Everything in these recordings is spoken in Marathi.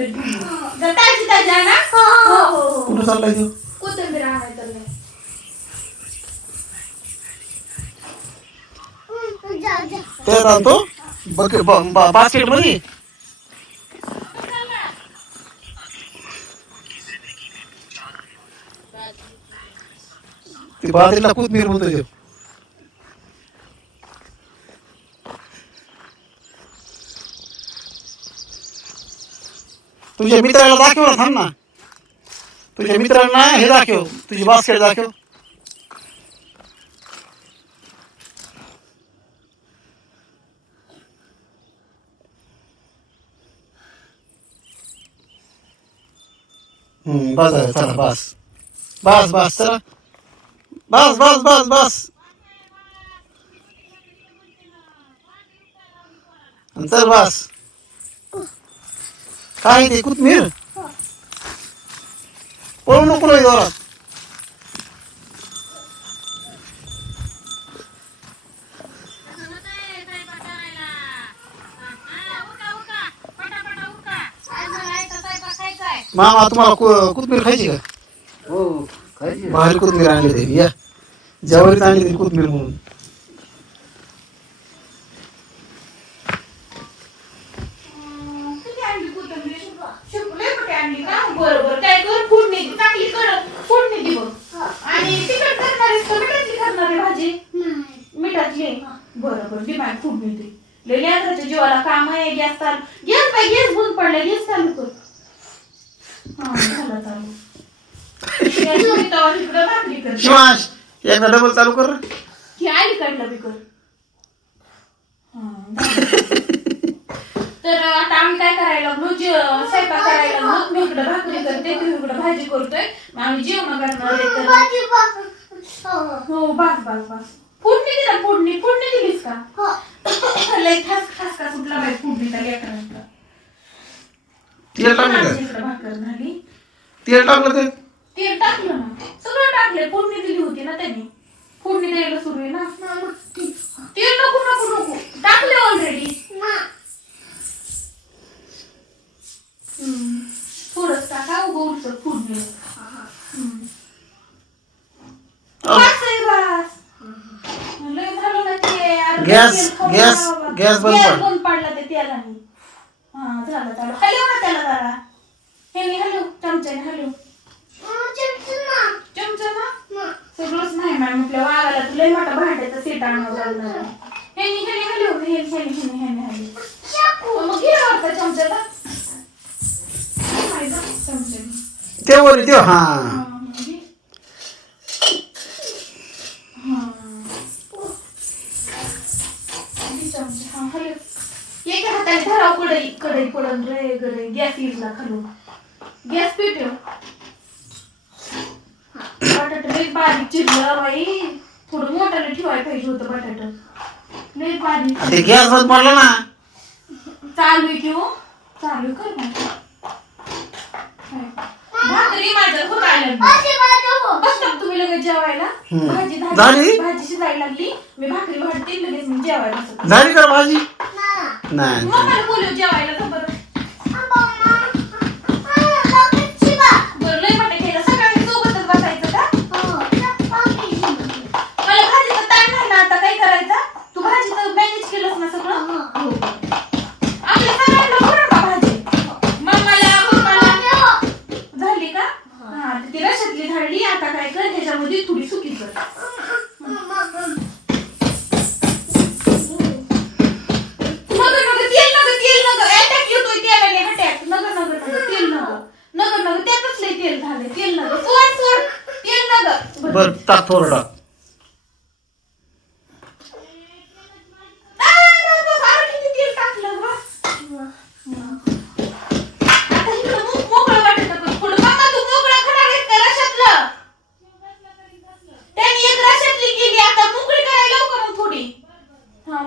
कोथिंबीर घेऊन ताजी ताजी आणा. हो कुठं चाललाय तू? कोथिंबीर आणाय तर नाही. त्यात आणतो बास्केट मध्ये. ती बाजरीला कोथमीर म्हणतो तो. तुझ्या मित्राला दाखव ना, थांब ना. तुझ्या मित्रांना हे दाखव, तुझी बास्केट दाखव. बस झालं, चला बस बस बस, चला बस बस बस बस. चल बस. काय ते कोथमीर पळू नको लय जोरात. मामा तुम्हाला कोथमीर खायची का? हो खायची. बाहेर कोथमीर आणली ते या ज्यावरीच आणली ती कोथमीर म्हणून. बरोबर काय कर, फोडणी चांगली कर, फोडणी दे बघ. आणि तिखट करणार आहेस का मिठातली करणार आहे भाजी? मिठातली. बरोबर डिमांड फोडणी दे. लय लेकराच्या जीवाला काम आहे. गॅस चालू, गॅस बाई गॅस बंद पडलाय, गॅस चालू कर. हा झाला चालू. गॅस पेटवून इकडं भाकरी कर. शिवांश एकदा डबल चालू कर. ही आली काढला बी कर. तर आता आम्ही काय करायला लागलो, स्वयंपाक करायला लागलो. मी इकडे भाकरी करते, तू इकडे भाजी करतोय. आम्ही जेवण करणार आहे. हो बस बस बस. फोडणी दिला, फोडणी दिलीस का? लय खास खास का सुटला बाई फोडणीचा लेकरांचा. तेल टाकलं का? इकडे भाकर झाली. तेल टाकलं ते. तेल टाकलं ना, सगळं टाकले. फोडणी दिली होती ना त्यांनी. फोडणी द्यायला सुरू आहे ना. तेल नको नको नको, टाकले ऑलरेडी. थोडंच टाका, उगवलं फोडणी. गॅस बंद पडला ते तेलाने. हा झालं चालू. हलव ना त्याला जरा. हे हलव, चमच्याने हलव. चमचा ना सगळंच नाही मॅम. आपल्या वाघाला तुला मोठा भांड्याचा सेट आणावं लागणार. हे हलव, हे हलव. मग घे वाटतं चमच्याचा. ते वर ते. हा एका हाताने धराव. कढई पडन रे गडई. गॅस इजला खालून. गॅस पेटव. बटाटा लई बारीक चिरलं बाई. थोडं मोठ्याने ठेवायला पाहिजे होतं बटाटा. लई बारीक. ते गॅस बंद पडला ना. चालू आहे की हो, चालू कर ना. भाकरी माझ्या होत आल्या. बसता तुम्ही लगेच जेवायला. भाजी झाली? भाजी शिजायला लागली. मी भाकरी वाढते, लगेच मी जेवायला. झाली का भाजी? नाही मम्माला बोलव जेवायला. का बरं? बरं लय मोठे केलं. सगळ्यांनी सोबतच बसायचं का? मला भाजीचा ताण नाही ना आता. काय करायचं? तू भाजीचं मॅनेज केलंस ना सगळं? आपल्या सगळ्यांना बरं का भाजी? मम्माला पप्पाला झाली का? हा ती रशातली झाली. आता काय कर, ह्याच्यामध्ये थोडी सुकी कर. बर टाक थोडं टाक.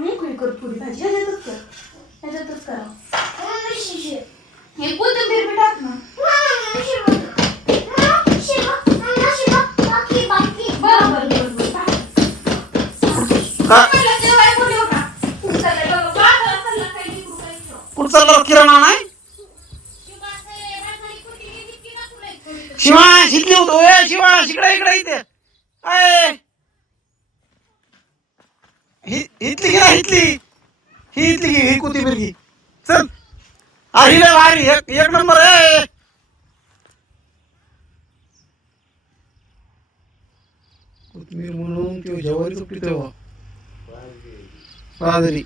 मोकळी कर थोडी भाजी. ह्याच्यातच कर, ह्याच्यातच करा. हे कोथिंबीर बी टाक ना. बरं बरं बरं. शिवांश इथली होतो शिवांश इकडे इकडे इथे अय इथली घे ना इथली ही इथली घे ही कोथिंबीर घे चल ही रे भारी एक नंबर आहे कोथिंबीर म्हणून किंवा ज्वारी चुकली तेव्हा बाजरी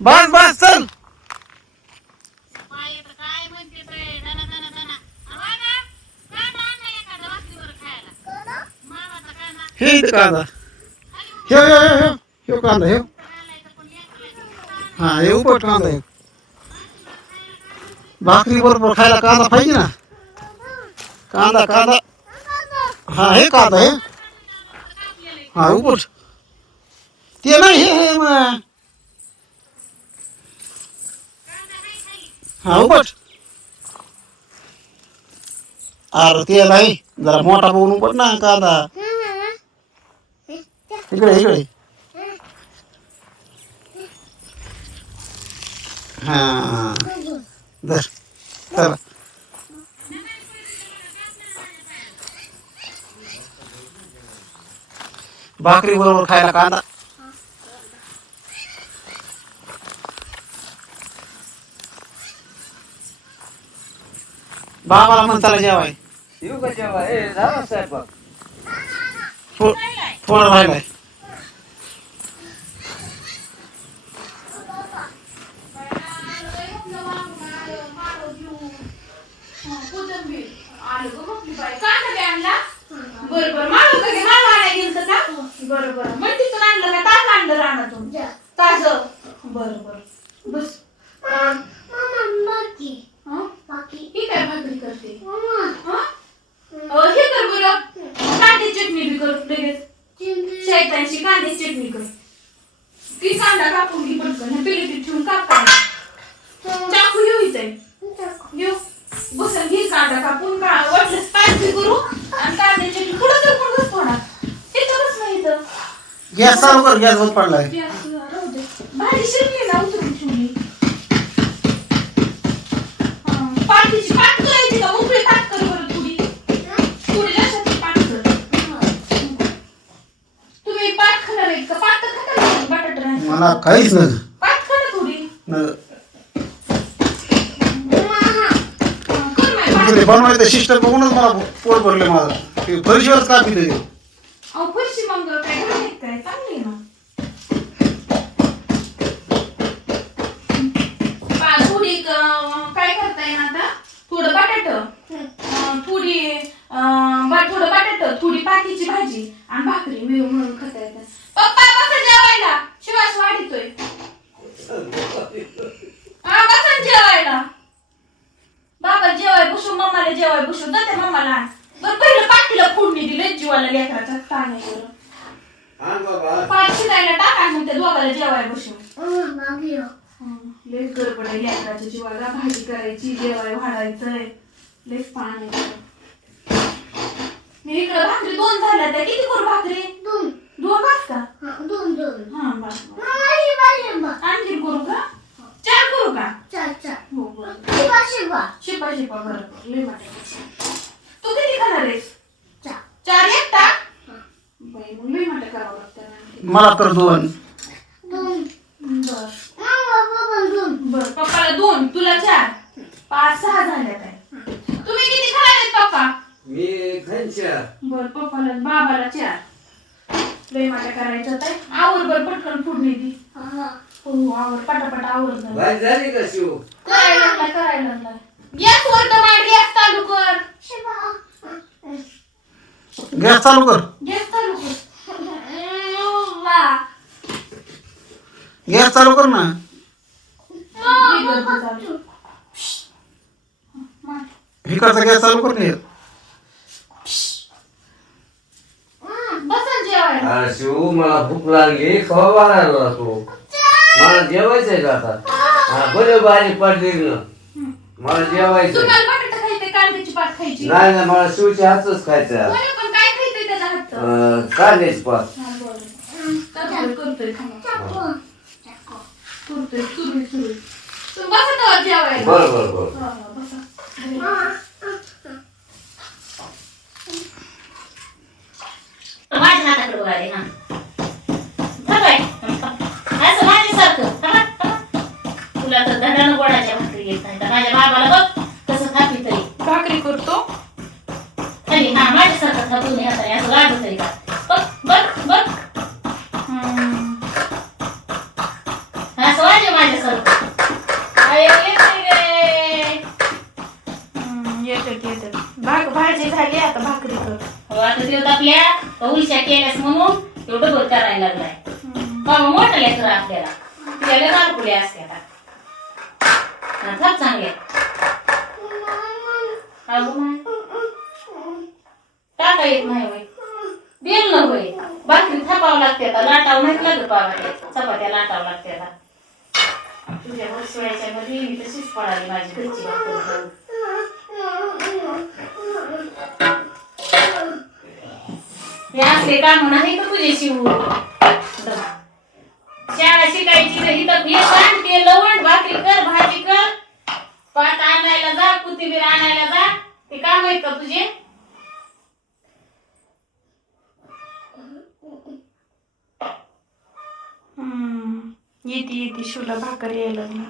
बस बस चल हे इथं कांदा हे कांदा हे हा हे उपट कांदा हे भाकरी बरोबर खायला कांदा पाहिजे ना कांदा कांदा हा हे कांदा हे हा उपट ते नाही हे म्हणा हा उपट अरे ते नाही जरा मोठा बघून उपट ना कांदा इकडे इकडे हा धर चला भाकरी बरोबर खायला कांदा बाबाला म्हणताला जेवाय येऊ का जेव्हा ए झाला स्वयंपाक फोन राहिलाय बरोबर माळव कधी माळव आणायला गेलं का बरोबर मग तिथून आणलं का ताज आणलं रानातून ताज बरोबर बस ही काय भाकरी करते हे कर बरं कांद्याची चटणी बी कर लगेच शैतानची कांद्याची चटणी कर ती कांदा कापून घे पटकन पेलीत ठेवून काप चाकू घेऊ बसन घे कांदा कापून वाटलं स्पायसी करू आणि कांद्याची चटणी पुढं तर पुढं थोडा इथं बस नाही इथं गॅस चालू कर गॅस बंद पडलाय भाजी शिरली ना उतरून ठेवली पाठीची पाठ करायची का मोकळी पाठ कर बरं थोडी लक्षात पाठ कर तुम्ही पाठ खाणार आहेत का पाठ तर खाता बटाटा मला काहीच नाही पाठ खा ना थोडी बनवायचं सिस्टम बघूनच मला पोट भरले माझं फरशीवरच का पिले अहो फरशी मग काय घालायचं काय चांगली ना थोडी काय करताय ना आता थोडं बटाट थोडं बटाट थोडी पातीची भाजी आणि भाकरी मिळून खाता येतात पप्पा बसा जेवायला शिवास वाढितोय बसा जेवायला बाबा जेवाय बसू मम्माला जेवाय बसू जाते मम्माला बरं पहिलं पाठीला फोडणी दिली जीवाला लेकराचा ताण आहे बरं पाठ शिकायला टाका मग त्या दोघाला जेवाय बसू लयच गडबड आहे लेकराच्या जीवाला भाजी करायची जेवाय वाढायचंय लयच पाण आहे मी इकडं भाकरी 2 झाल्या त्या किती करू भाकरी 2 बस का 2 हा बस आणखी करू का 4 करू का 4 हो बरं शिपा बरोबर लय वाटत तू किती खाणार आहेस 4 एकटा बाई मग लय मोठं करावं लागतं मला तर 2 बर पप्पाला 2 तुला 4 5 6 झाल्या काय तुम्ही किती खाणार आहेत पप्पा मी खायच्या बर पप्पाला बाबाला 4 लय मोठं करायचं आहे आवर बर पटकन फोडणी दी हो आवर पटापट आवर भाजी झाली का शिव करायला लागला गॅस वर टमाट गॅस चालू कर गॅस चालू कर गॅस चालू कर गॅस चालू कर ना इकडचा गॅस चालू कर नाही बसन जेवायला अरे शिव मला भूक लागली खवा बाळायला तू मला जेवायचंय का आता हा बरे भाजी पडली ना मला जेवायचंय तुम्हाला बटाटा खायचे कांद्याची पात खायची नाही नाही मला शिवच्या हातच खायचं मला पण काय खायचंय त्याच्या हातचं कांद्याची पात करतोय सुरतोय सुरू तुम्ही बसा तेव्हा जेवायला. बर बर बर. हा, बसा. माझ्या हाताकडे बघा रे. हा थांबाय असं माझ्यासारखं थांबा. तुला तर धडानं गोडाच्या भाकरी येत नाही तर माझ्या बाबाला बघ कसं थापी तरी भाकरी करतो. खाली. हा माझ्यासारखं थापून हाताने असं लागत तरी का बघ बघ बघ. असं वाजे माझ्यासारखं. अरे येते रे. येतात भाजी झाली आता भाकरी कर. हो आता ते आपल्या उलशा केल्यास म्हणून एवढं डबल करायला लागलाय. बाबा मोठा लेकर आपल्याला त्याला गारपुल्या असत्या थाप चांगल्या. टाका येत नाही होय बेल न होय भाकरी थापावं लागते आता लाटावं नाही लागत बाबा चपात्या लाटावं लागते आता. तुझ्या वर्षाच्या मध्ये मी तशीच पडाली माझी घरची भाकर. हे असले काम नाही का तुझे शिव. शाळा शिकायची तर इथं हे सांग ते लवण भाकरी कर भाजी कर पाट आणायला जा कोथिंबीर आणायला जा ते काम आहेत का तुझे. येते शिवला भाकर यायला लागली.